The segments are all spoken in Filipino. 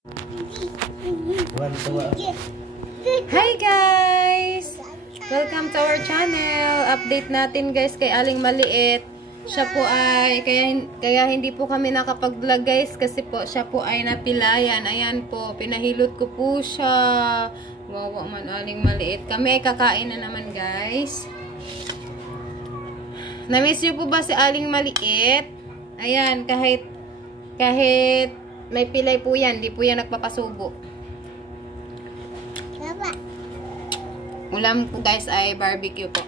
Hi guys! Welcome to our channel. Update natin guys kay Aling Maliit. Siya po ay, kaya hindi po kami nakapag-vlog guys kasi po siya po ay napilayan. Ayan po, pinahilot ko po siya. Wawa man Aling Maliit. Kami ay kakain na naman guys. Na-miss niyo po ba si Aling Maliit? Ayan, kahit may pilay po yan, di po yan nagpapasubo. Ulam po guys ay barbecue po.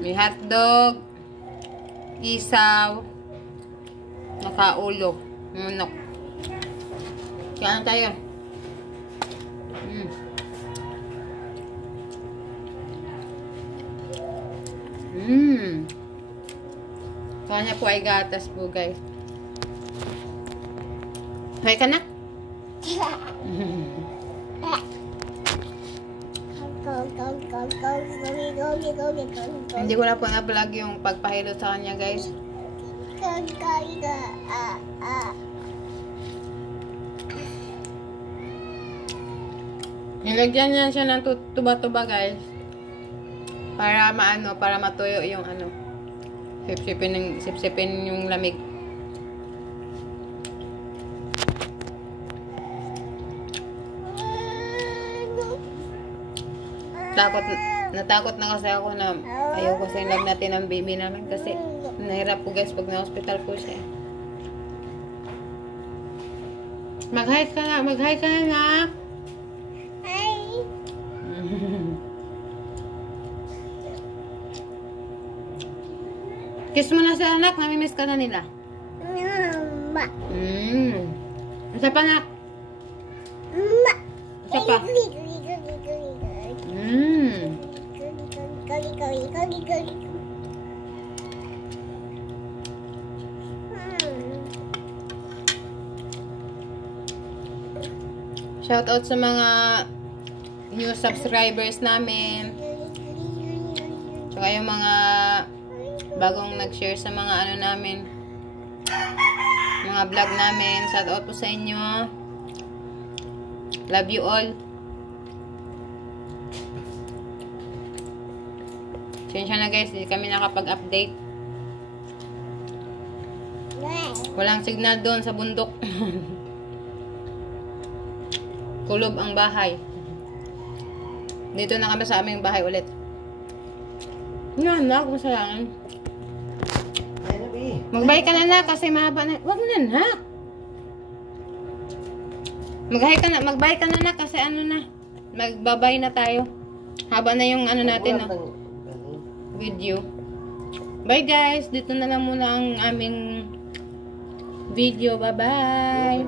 May hotdog, isaw, nakaulo, munok. Kaya tayo. Kanya po ay gatas po guys. Hay ka na? Hindi ko na po na-vlog yung pagpahilot sa kanya guys. Nilagyan niya siya ng tuba-tuba guys. Para para matuyo yung sipsipin yung lamig. Natakot na kasi ako na ayoko sa ilag natin ang baby namin kasi nahirap po guys pag na-hospital po siya. Mag-hi ka na, na. Hi! Kiss mo na sa anak, namimiss ka na nila. Mama. Isa pa na. Isa pa. Shout out sa mga new subscribers namin. Tsaka yung mga bagong nag-share sa mga namin. Mga vlog namin. Shout out po sa inyo. Love you all. Sensya na guys, hindi kami nakapag-update. Walang signal doon sa bundok. Kulob ang bahay. Dito na kami sa aming bahay ulit. Yan na, kung salangan. Magbay ka na kasi mahaba na. Wag na na. Magbay ka na kasi magbabay na tayo. Haba na yung natin video. Bye guys, dito na lang muna ang aming video. Bye bye.